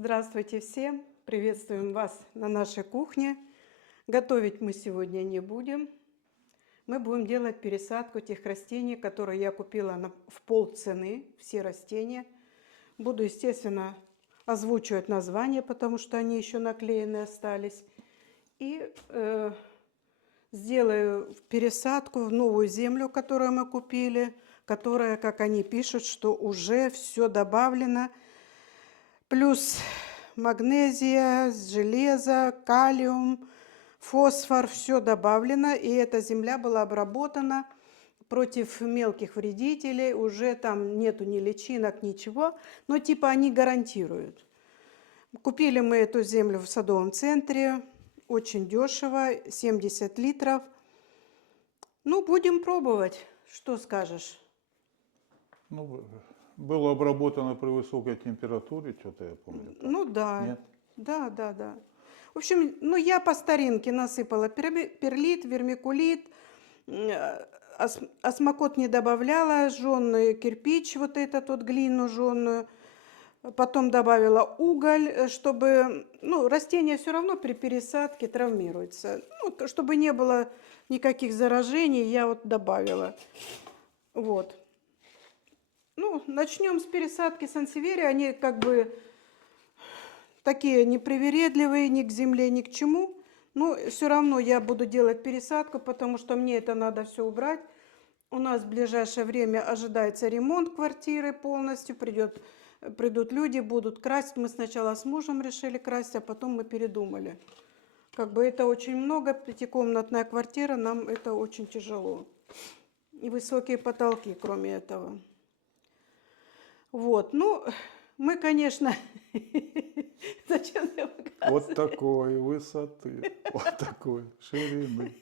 Здравствуйте всем! Приветствуем вас на нашей кухне. Готовить мы сегодня не будем. Мы будем делать пересадку тех растений, которые я купила в полцены, все растения. Буду, естественно, озвучивать названия, потому что они еще наклеены остались. И сделаю пересадку в новую землю, которую мы купили, которая, как они пишут, что уже все добавлено. Плюс магнезия, железо, калиум, фосфор, все добавлено. И эта земля была обработана против мелких вредителей. Уже там нету ни личинок, ничего. Но типа они гарантируют. Купили мы эту землю в садовом центре. Очень дешево, 70 литров. Ну, будем пробовать. Что скажешь? Ну, было обработано при высокой температуре, что-то я помню. Так. Ну да. Нет? Да. В общем, ну я по старинке насыпала перлит, вермикулит, осмокот не добавляла, жженый кирпич, вот этот вот глину жженую. Потом добавила уголь, чтобы, ну, растение все равно при пересадке травмируется. Ну, чтобы не было никаких заражений, я вот добавила. Вот. Ну, начнем с пересадки сансевери. Они как бы такие непривередливые ни к земле, ни к чему. Но все равно я буду делать пересадку, потому что мне это надо все убрать. У нас в ближайшее время ожидается ремонт квартиры полностью. Придут люди, будут красить. Мы сначала с мужем решили красить, а потом мы передумали. Как бы это очень много, пятикомнатная квартира, нам это очень тяжело. И высокие потолки, кроме этого. Вот, ну, мы, конечно... Зачем я показываю? Вот такой высоты, вот такой ширины.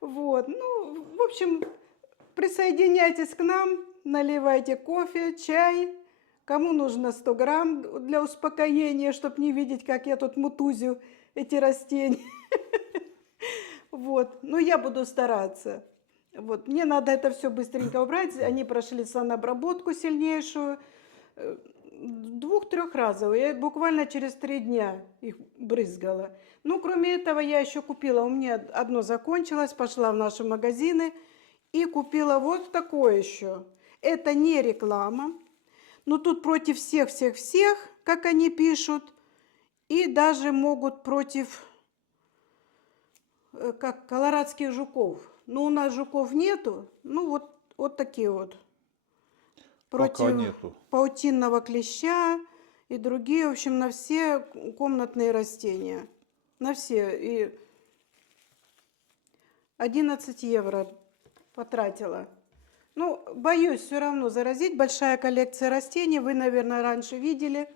Вот, ну, в общем, присоединяйтесь к нам, наливайте кофе, чай. Кому нужно 100 грамм для успокоения, чтобы не видеть, как я тут мутузю эти растения. Вот, ну, я буду стараться. Вот, мне надо это все быстренько убрать. Они прошли санобработку сильнейшую, 2-3-разовую. Я буквально через 3 дня их брызгала. Ну, кроме этого, я еще купила, у меня одно закончилось, пошла в наши магазины и купила вот такое еще. Это не реклама, но тут против всех, как они пишут, и даже могут против, как колорадских жуков. Но у нас жуков нету, ну вот такие вот. Пока Против нету. паутинного клеща и другие, в общем, на все комнатные растения. На все. И 11 евро потратила. Ну, боюсь все равно заразить. Большая коллекция растений. Вы, наверное, раньше видели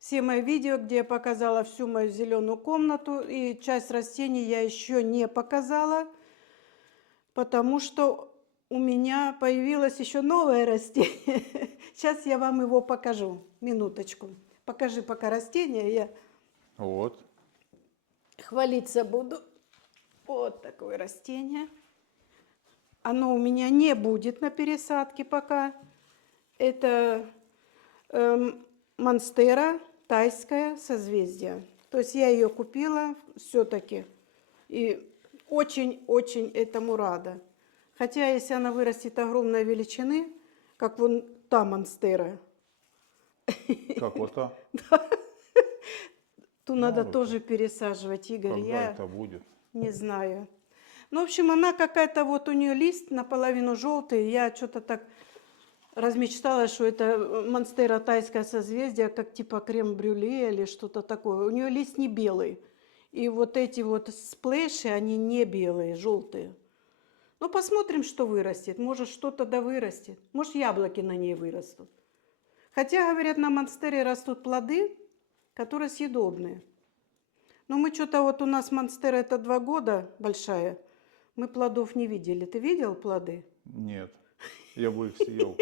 все мои видео, где я показала всю мою зеленую комнату. И часть растений я еще не показала, потому что у меня появилось еще новое растение. Сейчас я вам его покажу. Минуточку. Покажи пока растение. Я Вот. хвалиться буду. Вот такое растение. Оно у меня не будет на пересадке пока. Это монстера, тайское созвездие. То есть я ее купила все-таки. И очень-очень этому рада. Хотя, если она вырастет огромной величины, как вон та монстера, Как вот так? то надо тоже пересаживать, Игорь. Когда Я это будет? не знаю. Ну, в общем, она какая-то, вот у нее лист наполовину желтый. Я что-то так размечталась, что это монстера тайское созвездие, как типа крем-брюле или что-то такое. У нее лист не белый. И вот эти вот сплэши, они не белые, желтые. Ну, посмотрим, что вырастет. Может, что-то да вырастет. Может, яблоки на ней вырастут. Хотя, говорят, на монстере растут плоды, которые съедобные. Но мы что-то, вот у нас монстера это 2 года большая, мы плодов не видели. Ты видел плоды? Нет. Я бы их съел.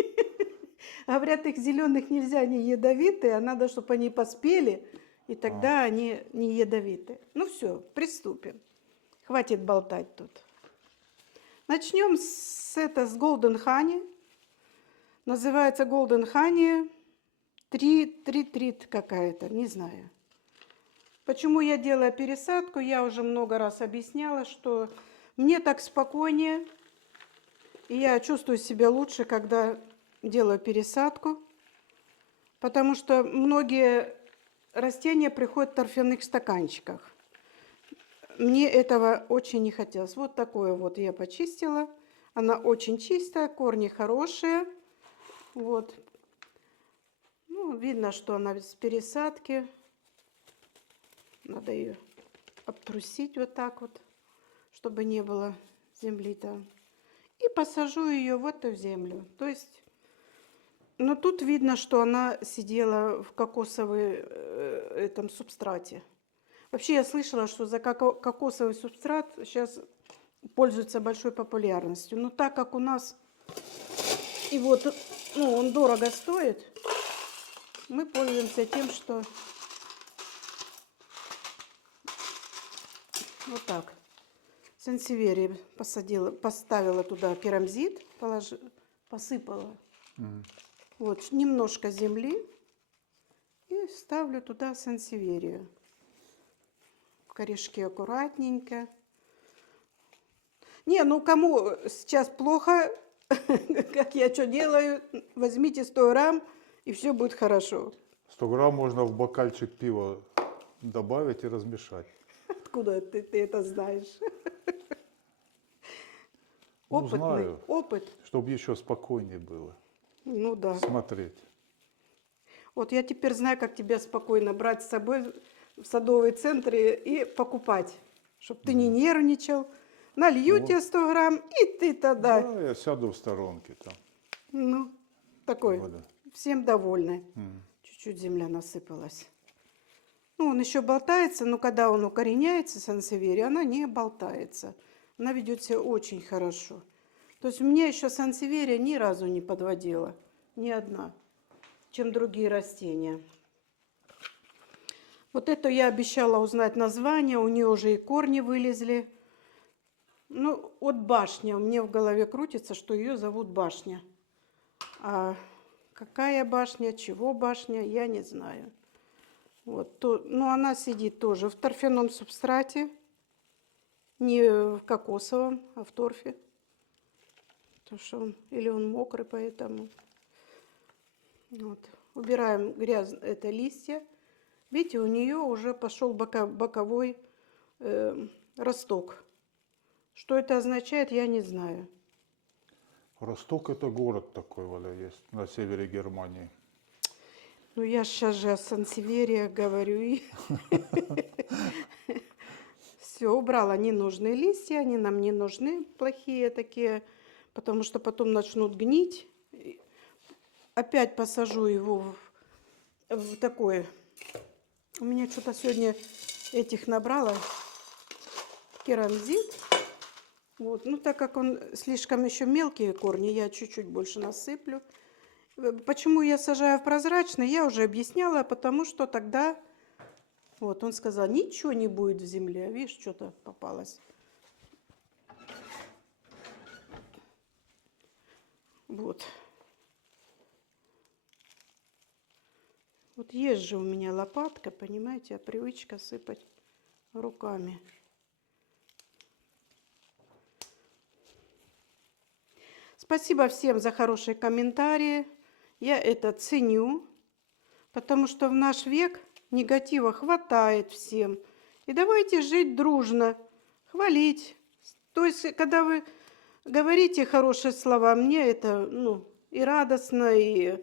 Говорят, их зеленых нельзя, они ядовитые, а надо, чтобы они поспели, и тогда они не ядовитые. Ну все, приступим. Хватит болтать тут. Начнем с Golden Honey. Называется Golden Honey Трит какая-то, не знаю. Почему я делаю пересадку, я уже много раз объясняла, что мне так спокойнее, и я чувствую себя лучше, когда делаю пересадку, потому что многие растения приходят в торфяных стаканчиках. Мне этого очень не хотелось. Вот такое вот я почистила. Она очень чистая, корни хорошие. Вот. Ну, видно, что она без пересадки. Надо ее обтрусить вот так вот, чтобы не было земли там. И посажу ее в эту землю. То есть, но тут видно, что она сидела в кокосовой этом субстрате. Вообще я слышала, что за кокосовый субстрат сейчас пользуется большой популярностью. Но так как у нас и вот, ну, он дорого стоит, мы пользуемся тем, что вот так. Сансеверия посадила, поставила туда керамзит, посыпала. Вот немножко земли и ставлю туда сансеверию. Корешки аккуратненько. Не, ну кому сейчас плохо, как я что делаю, возьмите 100 грамм, и все будет хорошо. 100 грамм можно в бокальчик пива добавить и размешать. Откуда ты это знаешь? Ну, Опытный, знаю, опыт. чтобы еще спокойнее было Ну да. смотреть. Вот я теперь знаю, как тебя спокойно брать с собой в садовый центр и покупать, чтобы ты не нервничал. Налью Ну, тебе 100 грамм, и ты тогда, Да, я сяду в сторонке там. ну, такой, Вода. всем довольный. Чуть-чуть земля насыпалась. Ну, он еще болтается, но когда он укореняется, сансеверия, она не болтается. Она ведет себя очень хорошо. То есть у меня еще сансеверия ни разу не подводила, ни одна, чем другие растения. Вот это я обещала узнать название, у нее уже и корни вылезли. Ну, вот башня, мне в голове крутится, что ее зовут башня. А какая башня, чего башня, я не знаю. Вот, ну, она сидит тоже в торфяном субстрате, не в кокосовом, а в торфе. Потому что или он мокрый, поэтому. Вот. Убираем это листья. Видите, у нее уже пошел боковой росток. Что это означает, я не знаю. Росток это город такой, Валя, есть на севере Германии. Ну, я сейчас же о сансевериях говорю. И все, убрала ненужные листья, они нам не нужны, плохие такие, потому что потом начнут гнить. Опять посажу его в такое. У меня что-то сегодня этих набрала. Керамзит. Вот. Ну, так как он слишком еще мелкие корни, я чуть-чуть больше насыплю. Почему я сажаю в прозрачный, я уже объясняла, потому что тогда, вот он сказал, ничего не будет в земле. Видишь, что-то попалось. Вот. Вот есть же у меня лопатка, понимаете, а привычка сыпать руками. Спасибо всем за хорошие комментарии. Я это ценю, потому что в наш век негатива хватает всем. И давайте жить дружно, хвалить. То есть, когда вы говорите хорошие слова, мне это, ну, и радостно, и,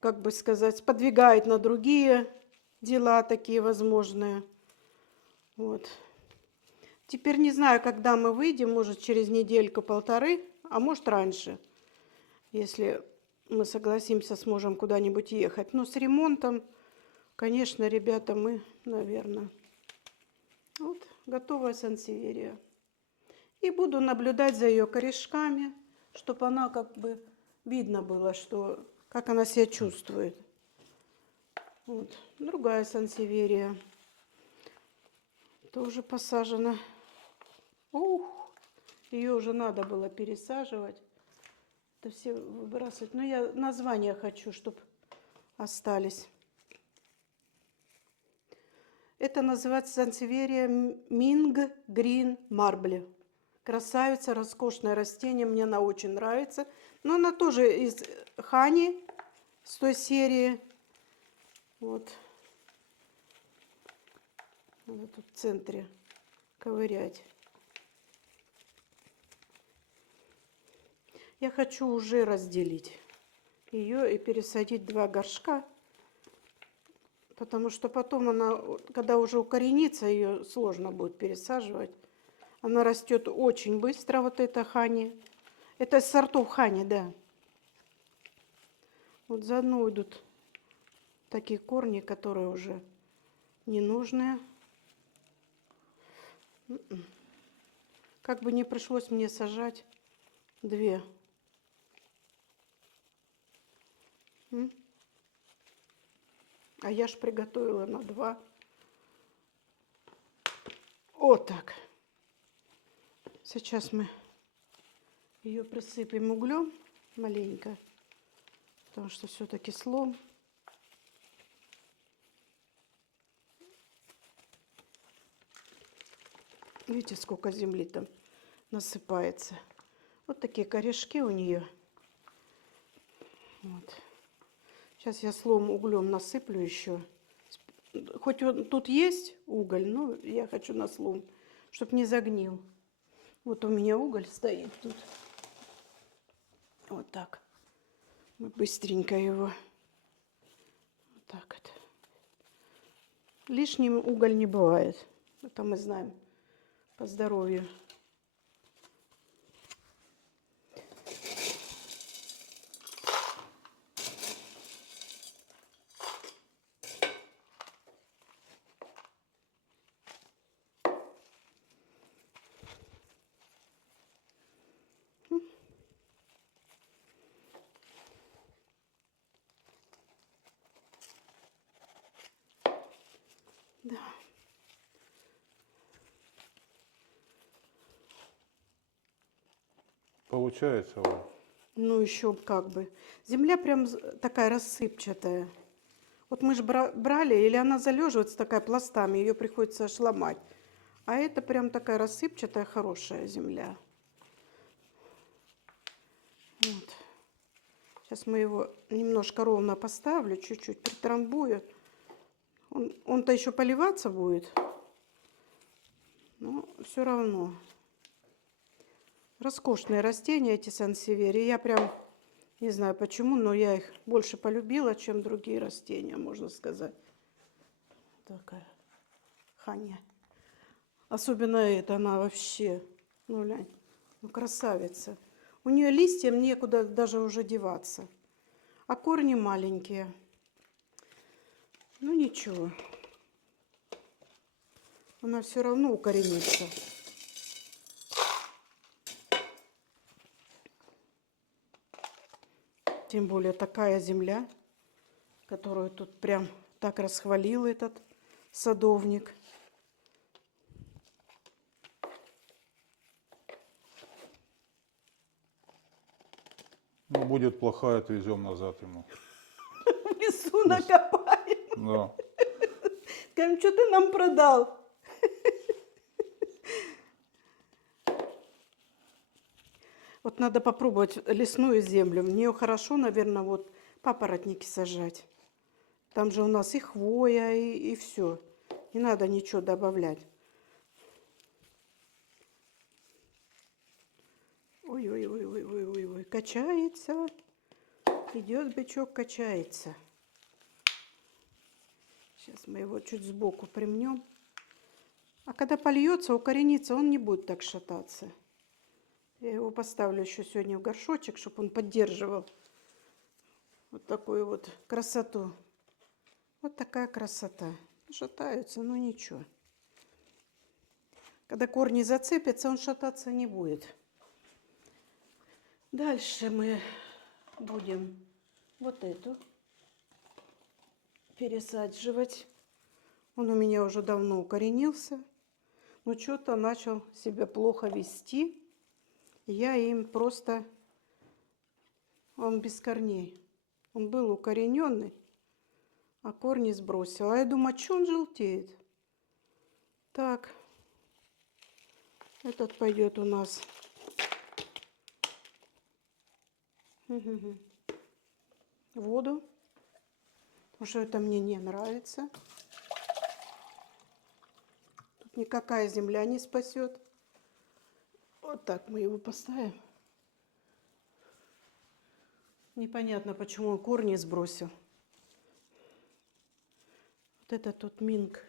как бы сказать, сподвигает на другие дела такие возможные. Вот. Теперь не знаю, когда мы выйдем, может, через недельку-полторы, а может, раньше, если мы согласимся с мужем куда-нибудь ехать. Но с ремонтом, конечно, ребята, мы, наверное. Вот, готовая сансеверия. И буду наблюдать за ее корешками, чтобы она как бы видно было, что, как она себя чувствует. Вот, другая сансеверия. Тоже посажена. Ух, ее уже надо было пересаживать. Это все выбрасывать. Но я название хочу, чтобы остались. Это называется сансеверия Минг Грин Марбле. Красавица, роскошное растение, мне она очень нравится. Но она тоже из хани, с той серии. Вот. Надо тут в центре ковырять. Я хочу уже разделить ее и пересадить 2 горшка. Потому что потом она, когда уже укоренится, ее сложно будет пересаживать. Она растет очень быстро, вот эта хани. Это из сортов хани, да. Вот заодно уйдут такие корни, которые уже ненужные. Как бы не пришлось мне сажать 2. А я ж приготовила на 2. Вот так. Сейчас мы ее присыпем углем маленько, потому что все-таки слом. Видите, сколько земли там насыпается. Вот такие корешки у нее. Вот. Сейчас я слом углем насыплю еще. Хоть он, тут есть уголь, но я хочу на слом, чтобы не загнил. Вот у меня уголь стоит тут. Вот так. Мы быстренько его. Вот так вот. Лишним уголь не бывает. Это мы знаем по здоровью. Да. Получается, Оль? Ну, еще как бы. Земля прям такая рассыпчатая. Вот мы же брали, или она залеживается такая пластами, ее приходится аж ломать. А это прям такая рассыпчатая, хорошая земля. Вот. Сейчас мы его немножко ровно поставлю, чуть-чуть притрамбую. Он-то еще поливаться будет, но все равно. Роскошные растения эти сансевери. Я прям не знаю почему, но я их больше полюбила, чем другие растения, можно сказать. Такая ханя. Особенно эта, она вообще, ну, глянь, ну, красавица. У нее листьям некуда даже уже деваться. А корни маленькие. Ну, ничего. Она все равно укоренится. Тем более такая земля, которую тут прям так расхвалил этот садовник. Ну, будет плохая, отвезем назад ему. В лесу накопаем. Да. Скажем, что ты нам продал? Вот надо попробовать лесную землю. В нее хорошо, наверное, вот папоротники сажать. Там же у нас и хвоя, и все. Не надо ничего добавлять. Ой-ой-ой-ой-ой-ой. Качается. Идет бычок, качается. Сейчас мы его чуть сбоку примнем. А когда польется, укоренится, он не будет так шататься. Я его поставлю еще сегодня в горшочек, чтобы он поддерживал вот такую вот красоту. Вот такая красота. Шатаются, но ничего. Когда корни зацепятся, он шататься не будет. Дальше мы будем вот эту пересаживать. Он у меня уже давно укоренился, но что-то начал себя плохо вести. Я им просто... Он без корней. Он был укорененный, А корни сбросила. А я думаю, что он желтеет? Так. Этот пойдет у нас в воду. Потому что это мне не нравится. Тут никакая земля не спасет. Вот так мы его поставим. Непонятно, почему он корни сбросил. Вот это тут минг.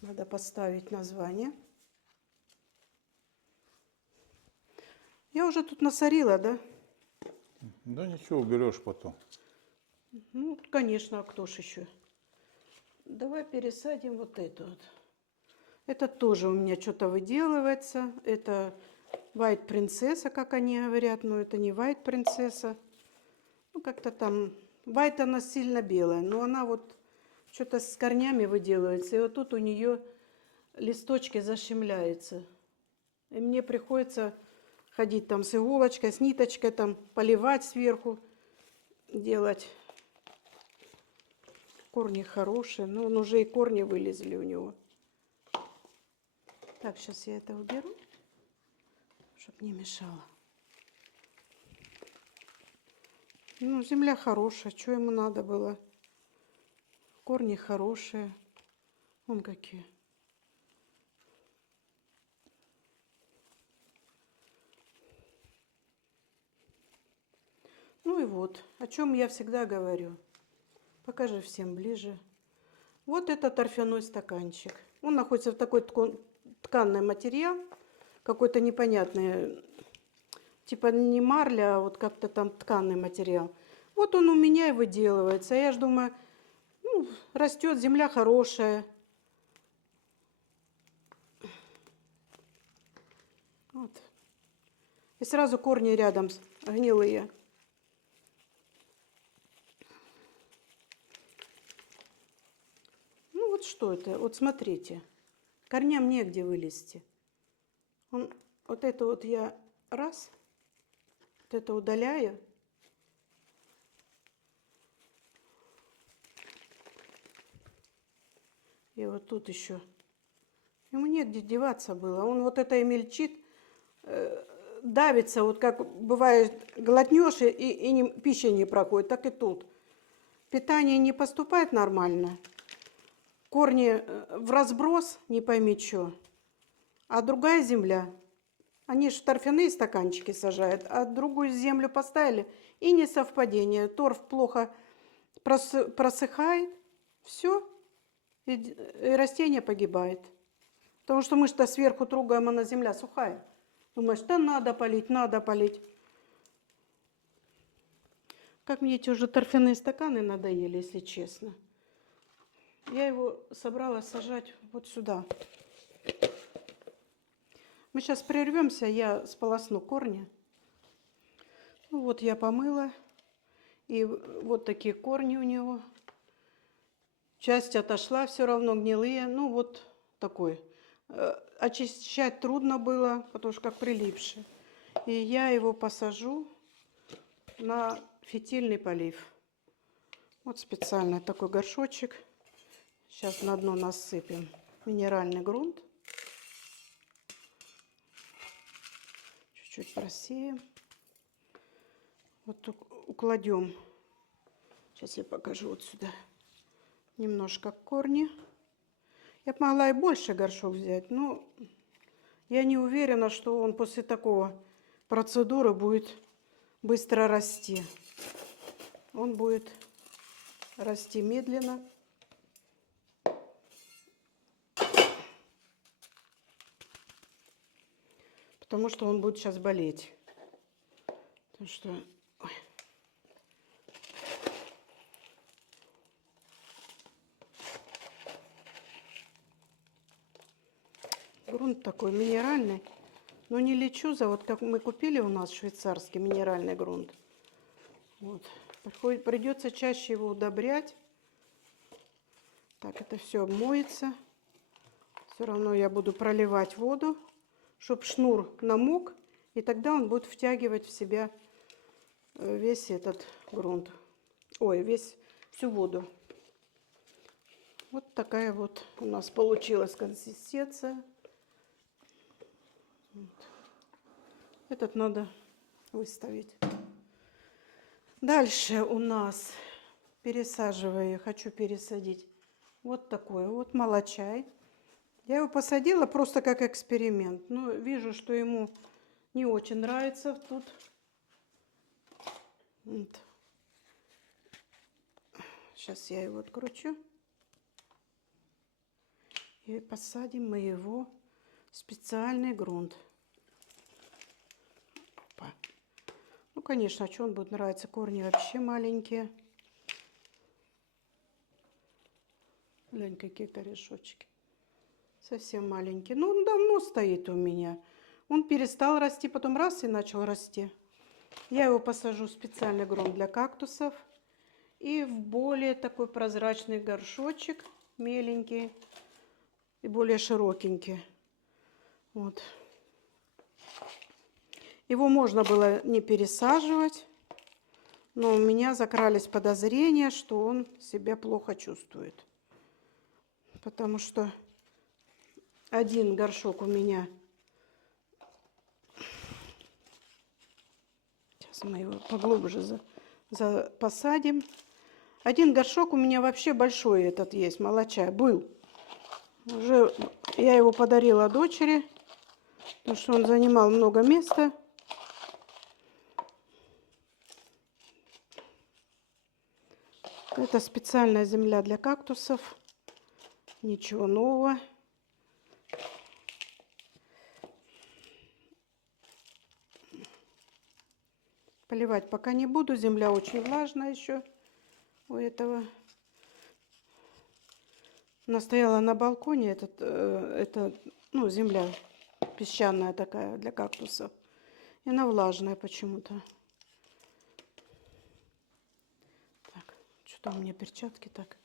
Надо поставить название. Я уже тут насорила, да? Да ничего, уберешь потом. Ну, конечно, а кто ж еще? Давай пересадим вот это вот. Это тоже у меня что-то выделывается. Это White принцесса, как они говорят. Но это не White принцесса. Ну, как-то там... White она сильно белая. Но она вот что-то с корнями выделывается. И вот тут у нее листочки защемляются. И мне приходится ходить там с иголочкой, с ниточкой, там поливать сверху, делать. Корни хорошие, но он уже и корни вылезли у него. Так, сейчас я это уберу, чтобы не мешало. Ну, земля хорошая, что ему надо было? Корни хорошие. Вон какие. Ну и вот, о чем я всегда говорю. Покажи всем ближе. Вот это торфяной стаканчик. Он находится в такой тканный материал, какой-то непонятный, типа не марля, а вот как-то там тканный материал. Вот он у меня и выделывается. Я же думаю, ну, растет, земля хорошая. Вот. И сразу корни рядом гнилые. Ну вот что это? Вот смотрите. Корням негде вылезти. Вот это вот я раз, вот это удаляю. И вот тут еще. Ему негде деваться было. Он вот это и мельчит, давится, вот как бывает, глотнешь пища не проходит, так и тут. Питание не поступает нормально. Корни в разброс, не пойми что. А другая земля, они же торфяные стаканчики сажают, а другую землю поставили, и не совпадение. Торф плохо просыхает, все, и растение погибает. Потому что мы-то сверху трогаем, она земля сухая. Думаешь, да надо полить, надо полить. Как мне эти уже торфяные стаканы надоели, если честно. Я его собралась сажать вот сюда. Мы сейчас прервемся, я сполосну корни. Ну вот я помыла. И вот такие корни у него. Часть отошла, все равно гнилые. Ну вот такой. Очищать трудно было, потому что как прилипший. И я его посажу на фитильный полив. Вот специально такой горшочек. Сейчас на дно насыпем минеральный грунт. Чуть-чуть просеем. Вот укладем. Сейчас я покажу вот сюда. Немножко корни. Я бы могла и больше горшок взять, но я не уверена, что он после такого процедуры будет быстро расти. Он будет расти медленно. Потому что он будет сейчас болеть. Потому что... Ой. Грунт такой минеральный. Но не лечуза, вот как мы купили у нас швейцарский минеральный грунт. Вот. Придется чаще его удобрять. Так, это все обмоется. Все равно я буду проливать воду, чтобы шнур намок. И тогда он будет втягивать в себя весь этот грунт. Ой, всю воду. Вот такая вот у нас получилась консистенция. Вот. Этот надо выставить. Дальше у нас пересаживаю, хочу пересадить вот такой вот молочай. Я его посадила просто как эксперимент. Но вижу, что ему не очень нравится тут. Вот. Сейчас я его откручу. И посадим мы его в специальный грунт. Опа. Ну, конечно, а что он будет нравиться? Корни вообще маленькие. Глянь, какие корешочки. Совсем маленький. Ну, он давно стоит у меня. Он перестал расти, потом раз и начал расти. Я его посажу в специальный грунт для кактусов. И в более такой прозрачный горшочек, меленький и более широкенький. Вот. Его можно было не пересаживать, но у меня закрались подозрения, что он себя плохо чувствует. Потому что один горшок у меня... Сейчас мы его поглубже посадим. Один горшок у меня вообще большой этот есть, молочай, был. Уже я его подарила дочери, потому что он занимал много места. Это специальная земля для кактусов. Ничего нового. Поливать пока не буду. Земля очень влажная еще у этого. Она стояла на балконе. Это земля песчаная такая для кактусов. И она влажная почему-то. Так, что-то у меня перчатки так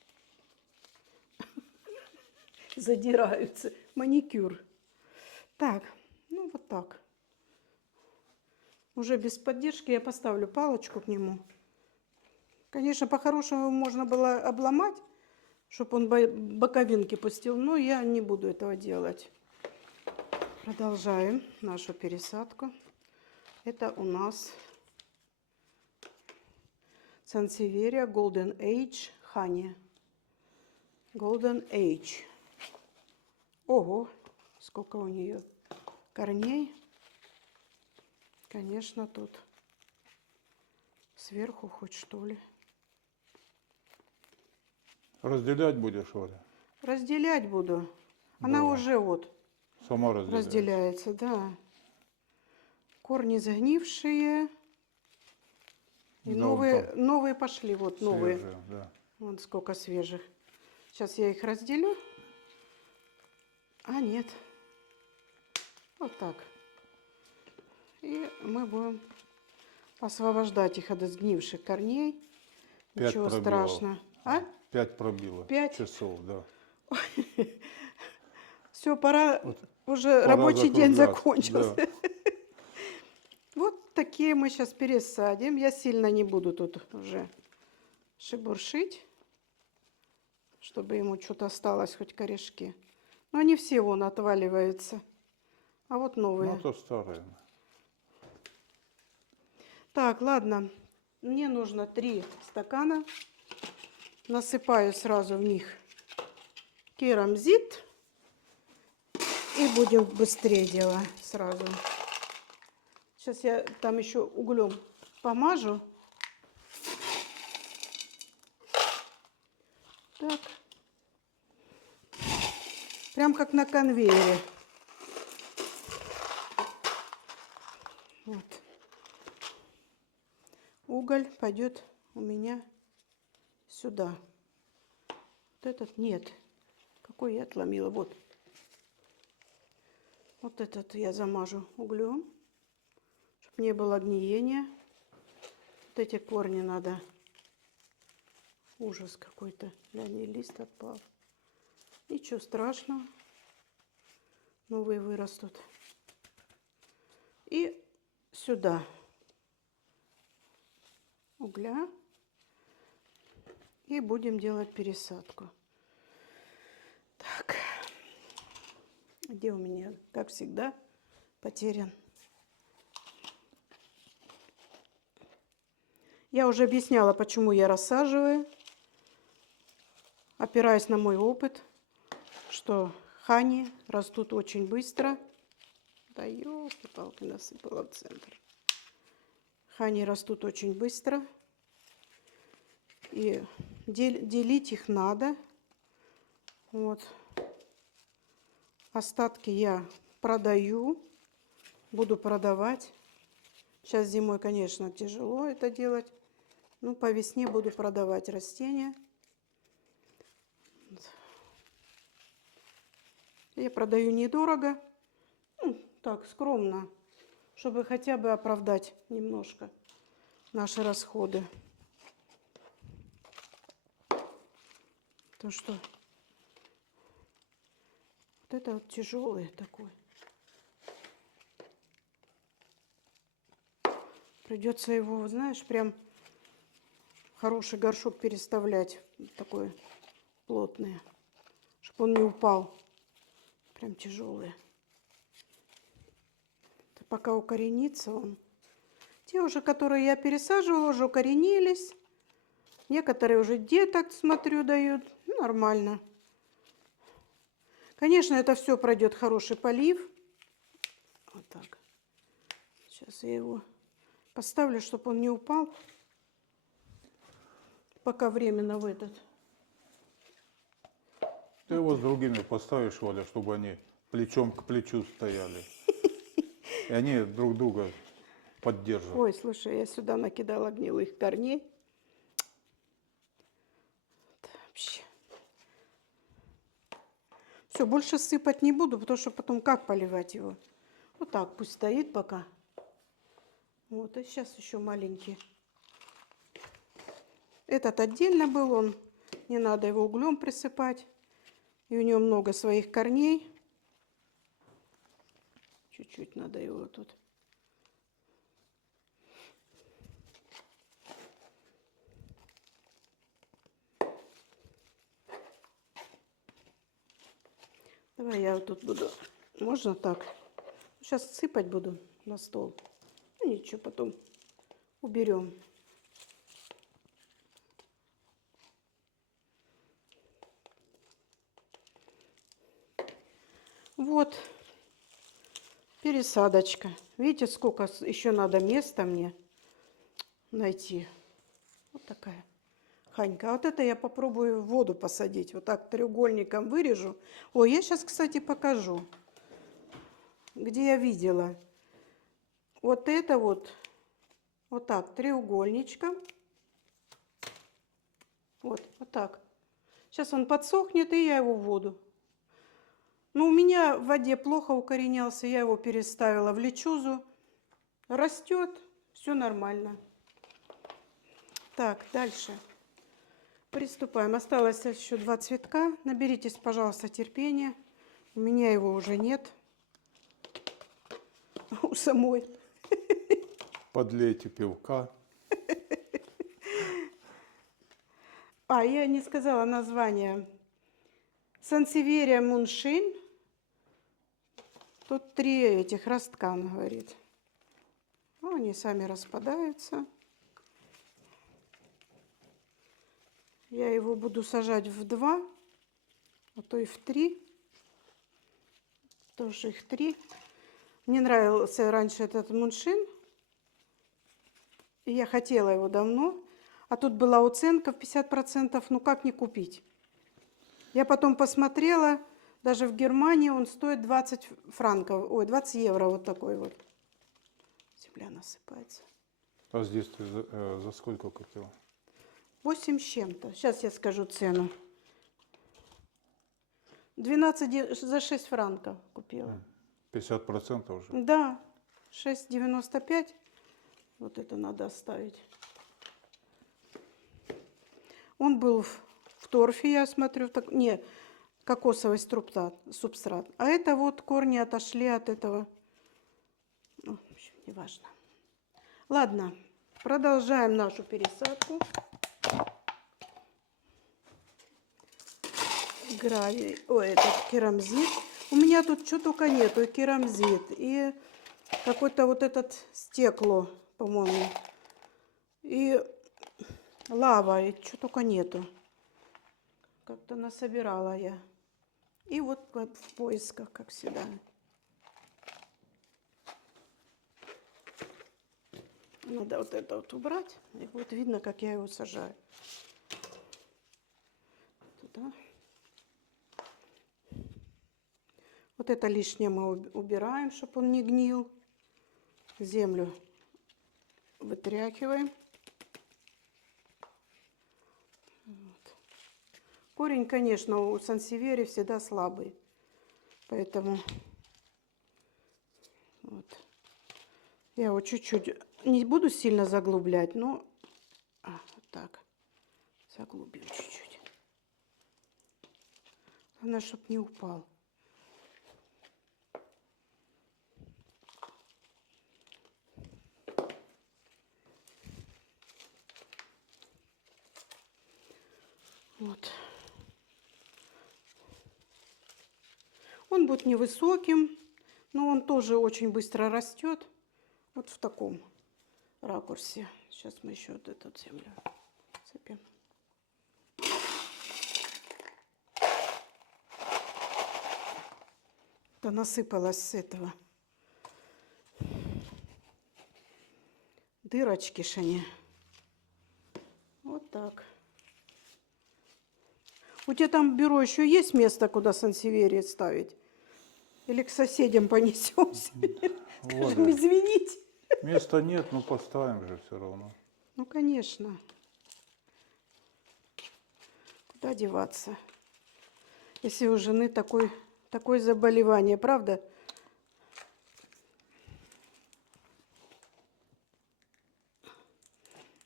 задираются. Маникюр. Так, ну вот так. Уже без поддержки я поставлю палочку к нему. Конечно, по-хорошему можно было обломать, чтобы он боковинки пустил, но я не буду этого делать. Продолжаем нашу пересадку. Это у нас Sansevieria Golden Age Honey. Golden Age. Ого, сколько у нее корней. Конечно, тут сверху хоть что ли. Разделять будешь, Оля? Разделять буду. Она Да. уже вот Сама разделяется. разделяется, да. Корни загнившие. И Да, новые пошли, вот новые. свежие, да. Вот сколько свежих. Сейчас я их разделю. А нет. Вот так. И мы будем освобождать их от сгнивших корней. 5 Ничего пробилов. страшного. А? 5 пробило. 5? Часов, да. Все, пора, уже Пора рабочий день закругляться, закончился. да. Вот такие мы сейчас пересадим. Я сильно не буду тут уже шебуршить, чтобы ему что-то осталось, хоть корешки. Но не все вон отваливаются. А вот новые. Ну, то старые. Так, ладно. Мне нужно 3 стакана. Насыпаю сразу в них керамзит. И будем быстрее дело сразу. Сейчас я там еще углем помажу. Так. Прям как на конвейере. Вот. Уголь пойдет у меня сюда. Вот этот нет. Какой я отломила. Вот. Вот этот я замажу углем, чтобы не было гниения. Вот эти корни надо. Ужас какой-то. Глянь, лист отпал. Ничего страшного. Новые вырастут. И сюда угля. И будем делать пересадку. Так, где у меня, как всегда, потерян. Я уже объясняла, почему я рассаживаю, опираясь на мой опыт, что хани растут очень быстро. Да ёлки-палки, насыпала в центр. Хани растут очень быстро. И делить их надо. Вот. Остатки я продаю. Буду продавать. Сейчас зимой, конечно, тяжело это делать. Ну, по весне буду продавать растения. Я продаю недорого. Ну, так, скромно. Чтобы хотя бы оправдать немножко наши расходы. То, что вот это вот тяжелый такой. Придется его, знаешь, прям хороший горшок переставлять. Такой плотный. Чтобы он не упал. Прям тяжелый. Пока укоренится он. Те уже, которые я пересаживала, уже укоренились. Некоторые уже деток, смотрю, дают. Ну, нормально. Конечно, это все пройдет хороший полив. Вот так. Сейчас я его поставлю, чтобы он не упал. Пока временно в этот. Ты его с другими поставишь, Валя, чтобы они плечом к плечу стояли. И они друг друга поддерживают. Ой, слушай, я сюда накидала гнилых корней. Это вообще. Все, больше сыпать не буду, потому что потом как поливать его? Вот так, пусть стоит пока. Вот, и сейчас еще маленький. Этот отдельно был, он, не надо его углем присыпать. И у него много своих корней. Чуть-чуть надо его тут. Давай я вот тут буду. Можно так? Сейчас сыпать буду на стол. Ну ничего, потом уберем. Вот пересадочка. Видите, сколько еще надо места мне найти. Вот такая ханька. А вот это я попробую в воду посадить. Вот так треугольником вырежу. Ой, я сейчас, кстати, покажу, где я видела. Вот это вот так треугольничком. Вот так. Сейчас он подсохнет, и я его в воду. Но у меня в воде плохо укоренялся, я его переставила в лечузу. Растет, все нормально. Так, дальше. Приступаем. Осталось еще 2 цветка. Наберитесь, пожалуйста, терпения. У меня его уже нет. У самой. Подлейте пивка. А, я не сказала название. Сансеверия Муншин. Тут 3 этих ростка, он говорит. Ну, они сами распадаются. Я его буду сажать в 2, а то и в 3. Тоже их 3. Мне нравился раньше этот Муншин. И я хотела его давно. А тут была уценка в 50%. Ну, как не купить? Я потом посмотрела. Даже в Германии он стоит 20 франков. Ой, 20 евро вот такой вот. Земля насыпается. А здесь ты за сколько купила? 8 с чем-то. Сейчас я скажу цену. 12 за 6 франков купила. 50% уже? Да, 6,95. Вот это надо оставить. Он был в торфе, я смотрю. Не, кокосовый субстрат. А это вот корни отошли от этого. Ну, в общем, неважно. Ладно, продолжаем нашу пересадку. гравий, ой, этот керамзит. У меня тут что только нету, и керамзит, и какой-то вот этот стекло, по-моему, и лава, и что только нету. Как-то насобирала я. И вот в поисках, как всегда. Надо вот это вот убрать. И вот видно, как я его сажаю. Туда. Вот это лишнее мы убираем, чтобы он не гнил. Землю вытряхиваем. Вот. Корень, конечно, у сансевери всегда слабый. Поэтому вот. Я его чуть-чуть, не буду сильно заглублять, но вот так заглублю чуть-чуть. Главное, чтобы не упал. Вот. Он будет невысоким, но он тоже очень быстро растет. Вот в таком ракурсе. Сейчас мы еще вот эту землю сыпем. Да насыпалась с этого. Дырочки шани. Вот так. У тебя там бюро еще есть место, куда сансеверии ставить? Или к соседям понесемся? Скажем, извините. Места нет, но поставим же все равно. Ну, конечно. Куда деваться? Если у жены такое заболевание, правда?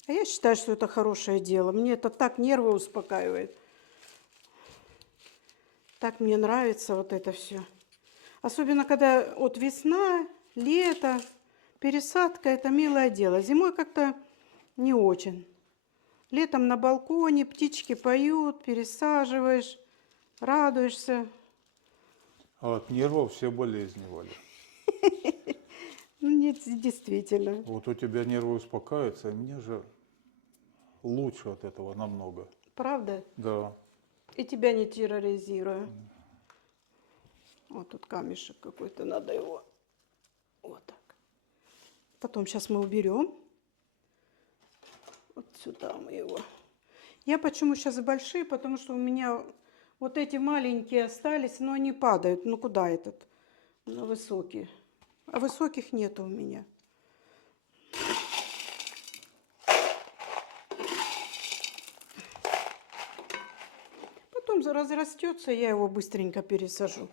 А я считаю, что это хорошее дело. Мне это так нервы успокаивает. Так мне нравится вот это все. Особенно, когда вот весна, лето, пересадка, это милое дело. Зимой как-то не очень. Летом на балконе птички поют, пересаживаешь, радуешься. А от нервов все болезни, Валя. Ну, нет, действительно. Вот у тебя нервы успокаиваются, а мне же лучше от этого намного. Правда? Да. И тебя не терроризирую. Вот тут камешек какой-то, надо его вот так. Потом сейчас мы уберем. Вот сюда мы его. Я почему сейчас большие, потому что у меня вот эти маленькие остались, но они падают. Ну куда этот? На высокие. А высоких нету у меня. Потом разрастется, я его быстренько пересажу.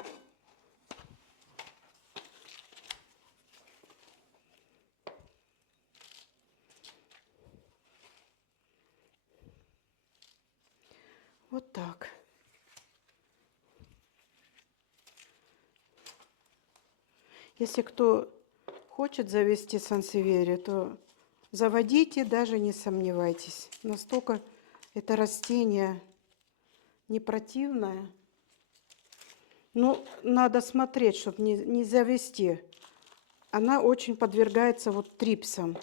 Вот так. Если кто хочет завести сансевери, то заводите, даже не сомневайтесь. Настолько это растение не противное. Но надо смотреть, чтобы не завести. Она очень подвергается вот трипсам.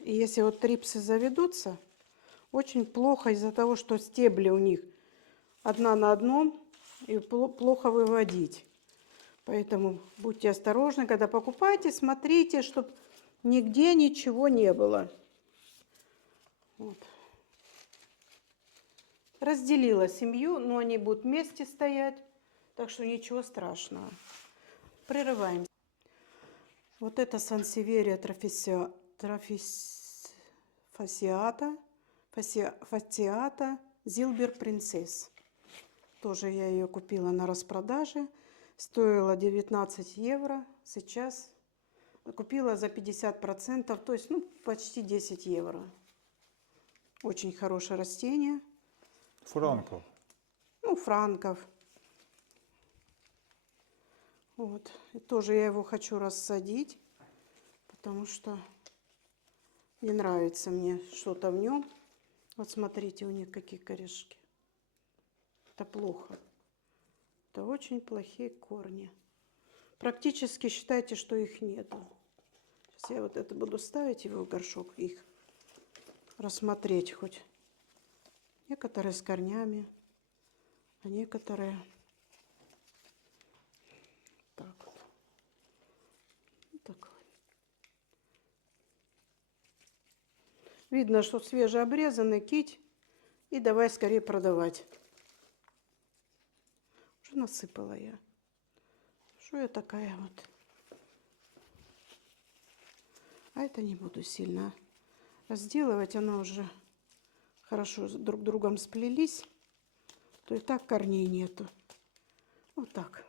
И если вот трипсы заведутся, очень плохо из-за того, что стебли у них одна на одном, и плохо выводить. Поэтому будьте осторожны, когда покупаете, смотрите, чтобы нигде ничего не было. Вот. Разделила семью, но они будут вместе стоять, так что ничего страшного. Прерываемся. Вот это сансеверия фасциата Зилбер Принцесс. Тоже я ее купила на распродаже. Стоила 19 евро. Сейчас купила за 50%, то есть почти 10 евро. Очень хорошее растение. Франков. Ну, франков. Вот. И тоже я его хочу рассадить, потому что не нравится мне что-то в нем. Вот смотрите, у них какие корешки. Это плохо. Это очень плохие корни. Практически считайте, что их нету. Сейчас я вот это буду ставить его в горшок, их рассмотреть хоть. Некоторые с корнями, а некоторые так вот. Вот так вот. Видно, что свежеобрезанный кить. И давай скорее продавать. Уже насыпала я. Что я такая вот? А это не буду сильно разделывать. Оно уже хорошо друг с другом сплелись. То и так корней нету. Вот так.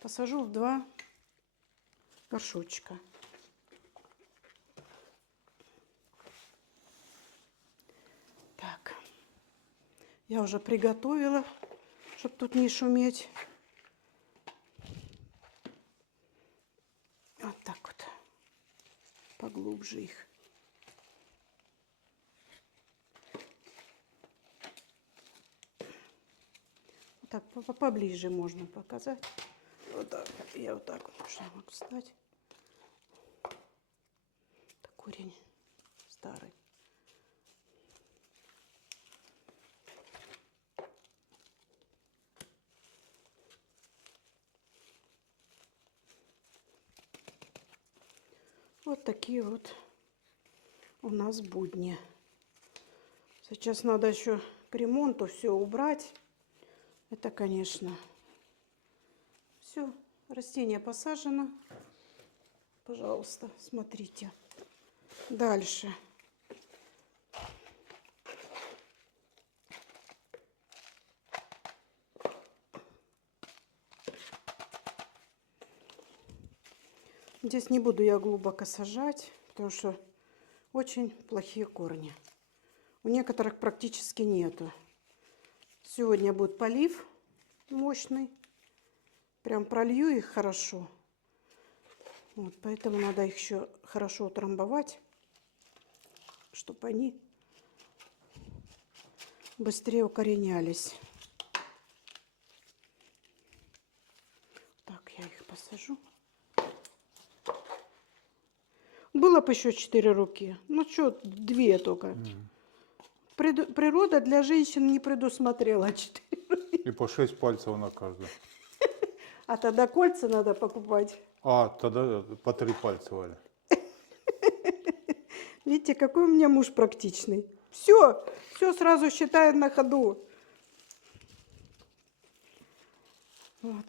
Посажу в 2 горшочка. Так. Я уже приготовила, чтобы тут не шуметь. Вот так вот. Поглубже их. Вот так поближе можно показать. Вот так. Я вот так вот уже могу встать. Это корень старый. Вот такие вот у нас будни. Сейчас надо еще к ремонту все убрать. Это, конечно, все. Растение посажено. Пожалуйста, смотрите. Дальше. Здесь не буду я глубоко сажать, потому что очень плохие корни. У некоторых практически нету. Сегодня будет полив мощный. Прям пролью их хорошо. Вот, поэтому надо их еще хорошо утрамбовать, чтобы они быстрее укоренялись. Так, я их посажу. Было бы еще 4 руки. Ну что, 2 только. Природа для женщин не предусмотрела 4 руки. И по 6 пальцев на каждую. А тогда кольца надо покупать. А, тогда по 3 пальца, Валя. Видите, какой у меня муж практичный. Все сразу считает на ходу. Вот.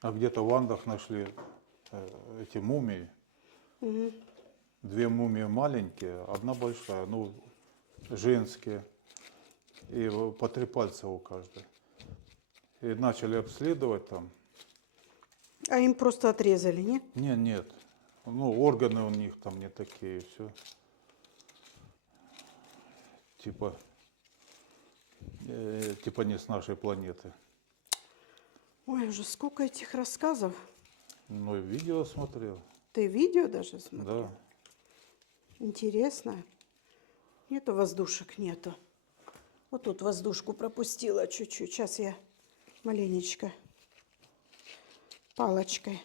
А где-то в Андах нашли эти мумии. Угу. 2 мумии маленькие, 1 большая, ну, женские. И по 3 пальца у каждой. И начали обследовать там. А им просто отрезали, нет? Нет. Ну, органы у них там не такие, все. Типа не с нашей планеты. Ой, уже сколько этих рассказов. Ну, и видео смотрел. Ты видео даже смотрел? Да. Интересно. Нету воздушек, нету. Вот тут воздушку пропустила чуть-чуть. Сейчас я маленечко палочкой.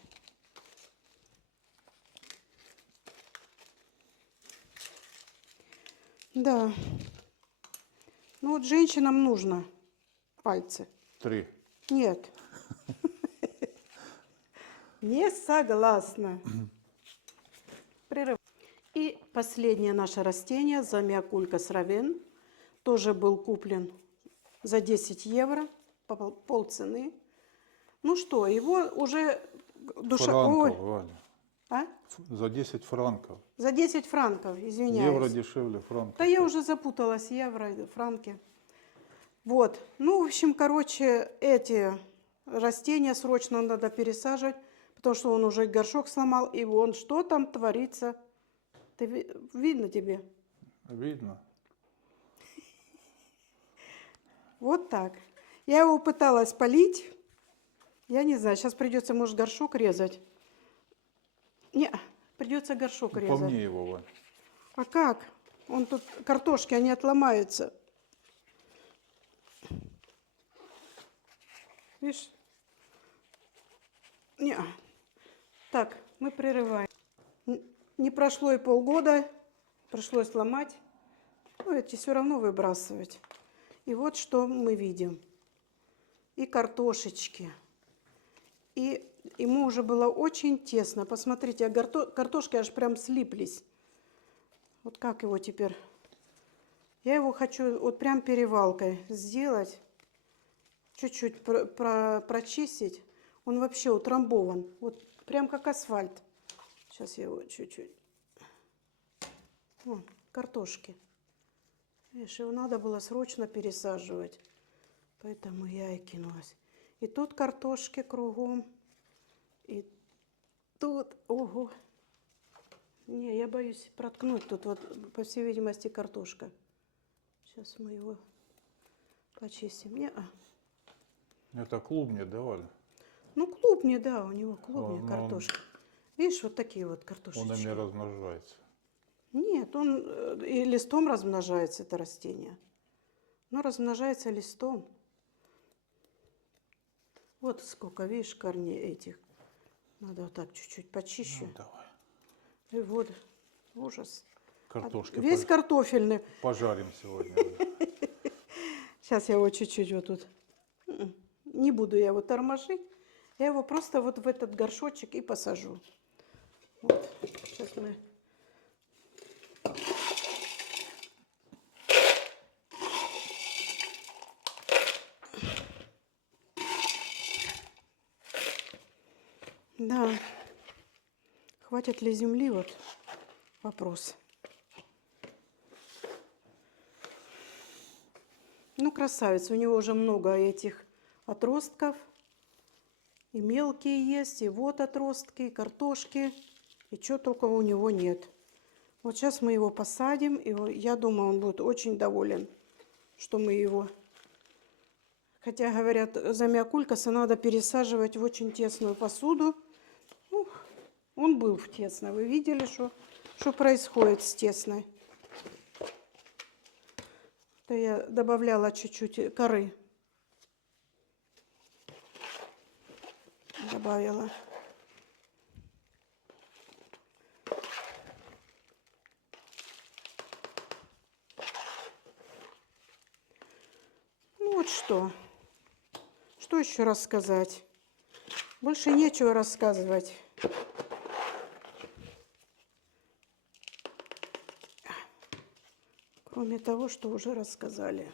Да. Ну вот женщинам нужно пальцы. 3. Нет. Не согласна. Прерыв. И последнее наше растение, замиокулька сравен, тоже был куплен за 10 евро, полцены. Ну что, его уже душа... Франков, Ой. Ваня. А? За 10 франков. За 10 франков, извиняюсь. Евро дешевле франков. Да я уже запуталась, евро, франки. Вот. Ну, в общем, короче, эти растения срочно надо пересаживать, потому что он уже горшок сломал, и вон что там творится. Видно тебе? Видно. Вот так. Я его пыталась полить. Я не знаю, сейчас придется, может, горшок резать. Не, Придется горшок По резать. мне его, Вань. А как? Он тут, картошки, они отломаются. Видишь? Не. Так, мы прерываем. Не прошло и полгода, пришлось ломать. Ну, эти все равно выбрасывать. И вот что мы видим. И картошечки. И ему уже было очень тесно. Посмотрите, а картошки аж прям слиплись. Вот как его теперь? Я его хочу вот прям перевалкой сделать. Чуть-чуть прочистить. Он вообще утрамбован. Вот прям как асфальт. Сейчас я его чуть-чуть. Вон, картошки. Видишь, его надо было срочно пересаживать. Поэтому я и кинулась. И тут картошки кругом. И тут, ого. Не, я боюсь проткнуть. Тут вот, по всей видимости, картошка. Сейчас мы его почистим. Не, Это клубни, да, Валя? ну, клубни, да, у него клубни, Он- картошка. Видишь, вот такие вот Он картошечки. ими размножается. Нет, он и листом размножается, это растение. Но размножается листом. Вот сколько, видишь, корней этих. Надо вот так чуть-чуть почищу. Ну, давай. И вот, ужас. Картошки Весь картофельный. пожарим сегодня. Сейчас я его чуть-чуть вот тут. Не буду я его тормошить. Я его просто вот в этот горшочек и посажу. Вот. Сейчас мы... Да. Хватит ли земли, вот вопрос. Ну, красавец. У него уже много этих отростков. И мелкие есть, и вот отростки, и картошки. И чего только у него нет. Вот сейчас мы его посадим, и я думаю, он будет очень доволен, что мы его... Хотя, говорят, замиокулькаса надо пересаживать в очень тесную посуду. Ну, он был в тесной. Вы видели, что происходит с тесной? Это я добавляла чуть-чуть коры. Добавила. Ну вот что. Что еще рассказать? Больше нечего рассказывать. Кроме того, что уже рассказали.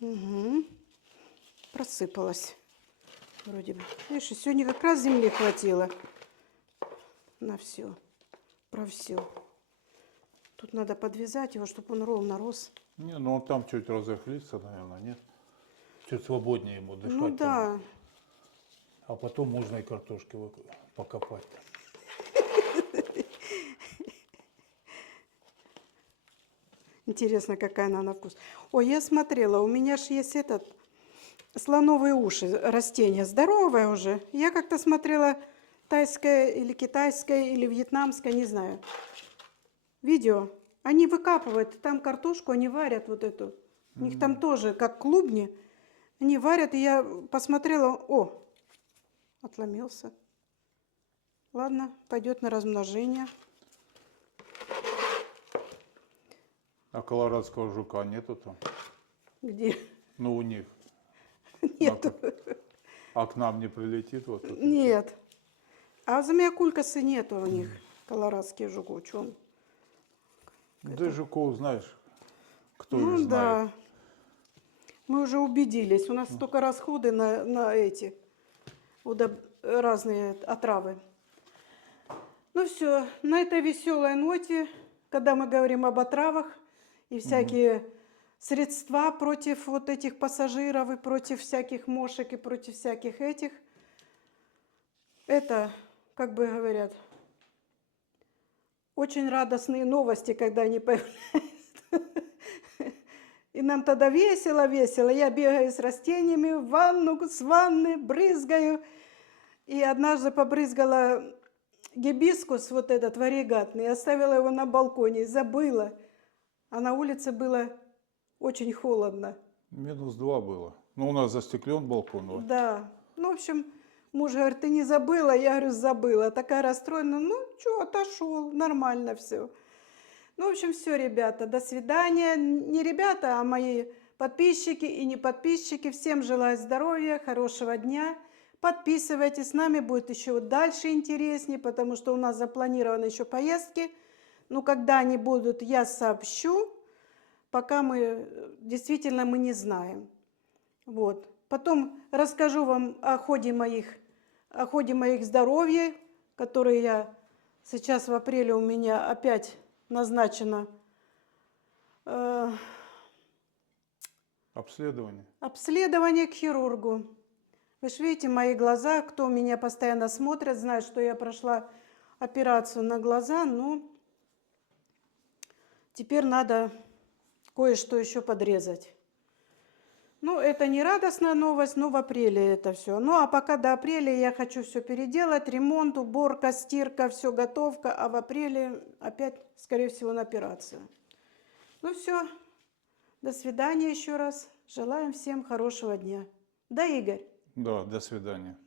Угу. Просыпалась. Вроде бы. Видишь, сегодня как раз земли хватило на все. Про все. Тут надо подвязать его, чтобы он ровно рос. Не, ну он там чуть разрыхлится, наверное, нет? Чуть свободнее ему дышать. Ну там. да. А потом можно и картошки покопать. Интересно, какая она на вкус. Ой, я смотрела, у меня же есть этот слоновые уши, растение здоровое уже. Я как-то смотрела тайское или китайское или вьетнамское, не знаю. Видео. Они выкапывают, там картошку, они варят вот эту. У них там тоже, как клубни, они варят, и я посмотрела, о, отломился. Ладно, пойдет на размножение. А колорадского жука нету там? Где? Ну, у них. Нету. А к нам не прилетит вот это? Нет. А замиокулькасы нету у них, колорадские жуки. Чё он? Да жуков, знаешь, кто Ну их знает. да. Мы уже убедились. У нас столько расходы на эти разные отравы. Ну все, на этой веселой ноте, когда мы говорим об отравах и всякие средства против вот этих пассажиров и против всяких мошек и против всяких этих, это, как бы говорят, очень радостные новости, когда они появляются. И нам тогда весело. Я бегаю с растениями в ванну, с ванны, брызгаю. И однажды побрызгала гибискус, вот этот варигатный, оставила его на балконе, забыла. А на улице было очень холодно. -2 было. Ну, у нас застеклен балкон. Вот. Да. Ну, в общем, муж говорит, ты не забыла? Я говорю, забыла. Такая расстроена. Ну, что, отошел, нормально все. Ну, в общем, все, ребята, до свидания. Не ребята, а мои подписчики и не подписчики. Всем желаю здоровья, хорошего дня. Подписывайтесь, с нами будет еще дальше интереснее, потому что у нас запланированы еще поездки. Ну, когда они будут, я сообщу. Пока действительно мы не знаем. Вот. Потом расскажу вам о ходе моих здоровья, которые я сейчас в апреле у меня опять назначено Обследование. к хирургу. Вы же видите мои глаза, кто меня постоянно смотрит, знает, что я прошла операцию на глаза, но теперь надо кое-что еще подрезать. Ну, это не радостная новость, но в апреле это все. Ну, а пока до апреля я хочу все переделать, ремонт, уборка, стирка, все готовка, а в апреле опять, скорее всего, на операцию. Ну, все, до свидания еще раз. Желаем всем хорошего дня. Да, Игорь? Да, до свидания.